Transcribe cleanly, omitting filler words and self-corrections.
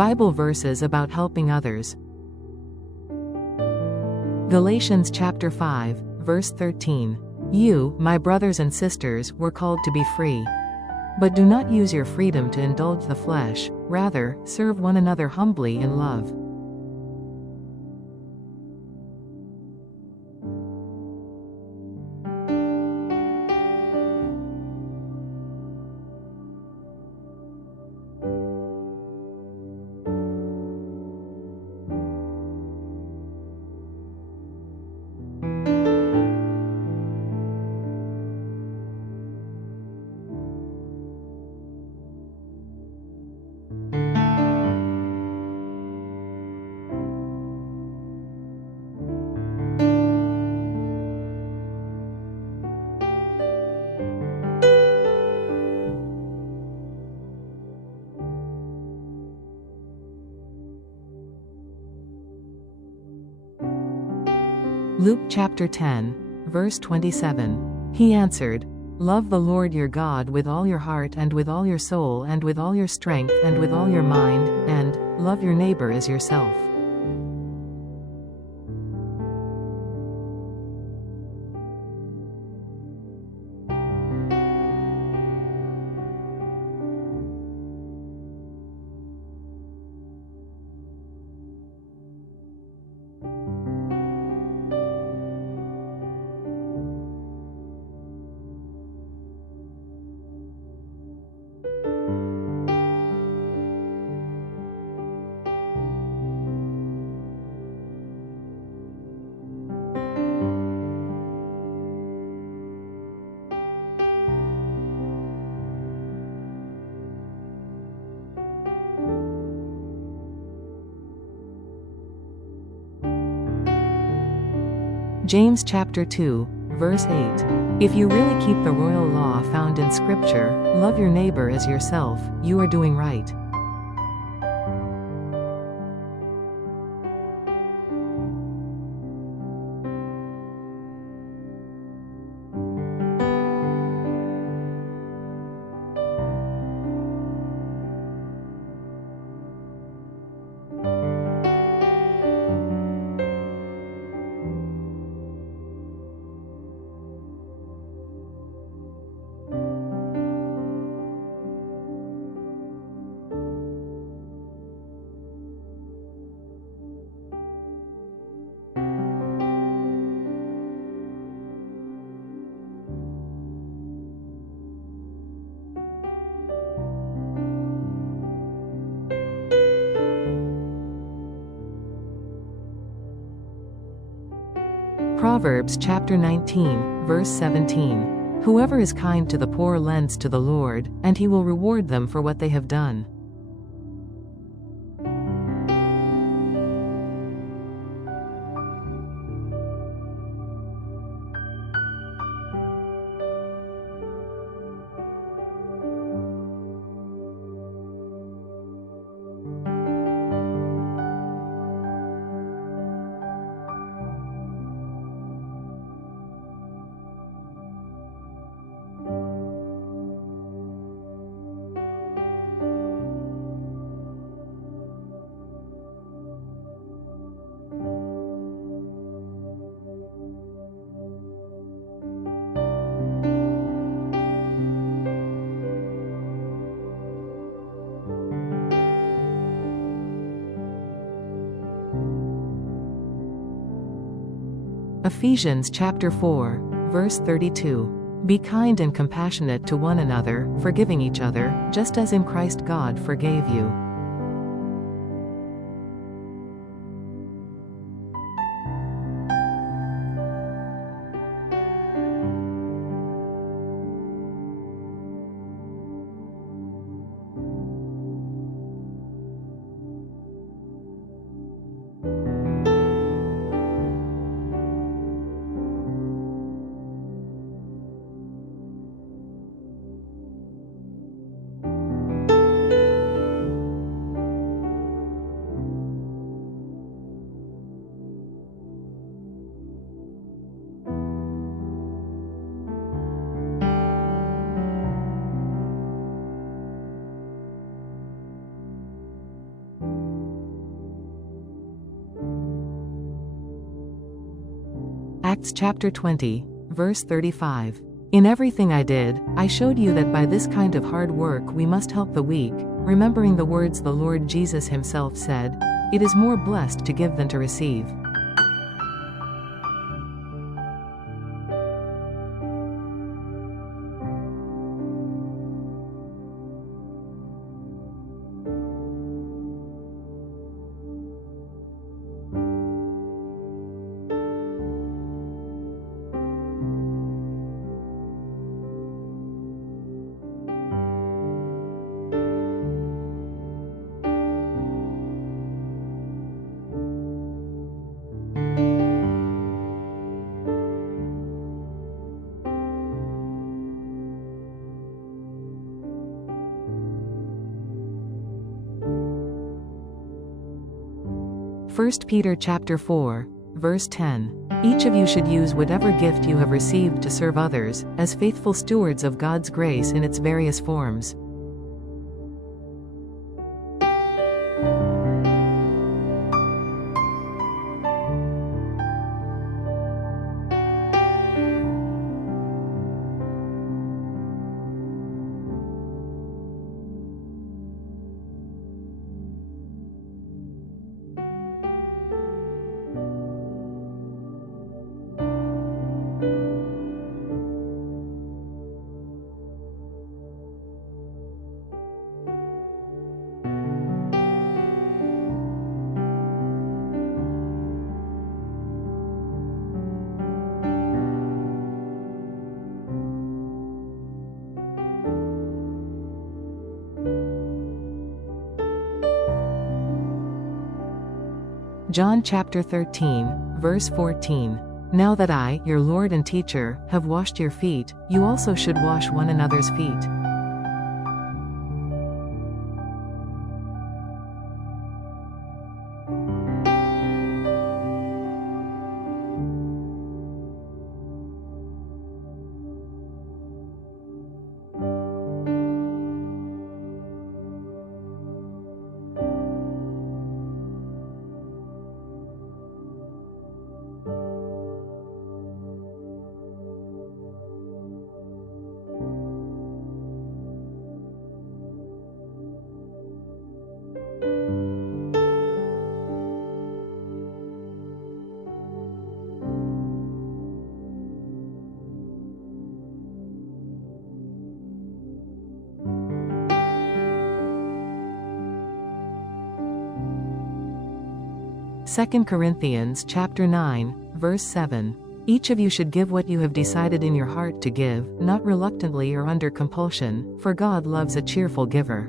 Bible verses about helping others. Galatians chapter 5, verse 13. You, my brothers and sisters, were called to be free. But do not use your freedom to indulge the flesh, rather, serve one another humbly in love. Luke chapter 10, verse 27. He answered, Love the Lord your God with all your heart and with all your soul and with all your strength and with all your mind, and love your neighbor as yourself. James chapter 2, verse 8. If you really keep the royal law found in Scripture, love your neighbor as yourself, you are doing right. Proverbs chapter 19, verse 17. Whoever is kind to the poor lends to the Lord, and he will reward them for what they have done. Ephesians chapter 4, verse 32. Be kind and compassionate to one another, forgiving each other, just as in Christ God forgave you. Acts chapter 20, verse 35. In everything I did, I showed you that by this kind of hard work we must help the weak, remembering the words the Lord Jesus himself said, "It is more blessed to give than to receive." First Peter chapter 4, verse 10. Each of you should use whatever gift you have received to serve others, as faithful stewards of God's grace in its various forms. John chapter 13, verse 14. Now that I, your Lord and teacher, have washed your feet, you also should wash one another's feet. Second Corinthians chapter 9, verse 7. Each of you should give what you have decided in your heart to give, not reluctantly or under compulsion, for God loves a cheerful giver.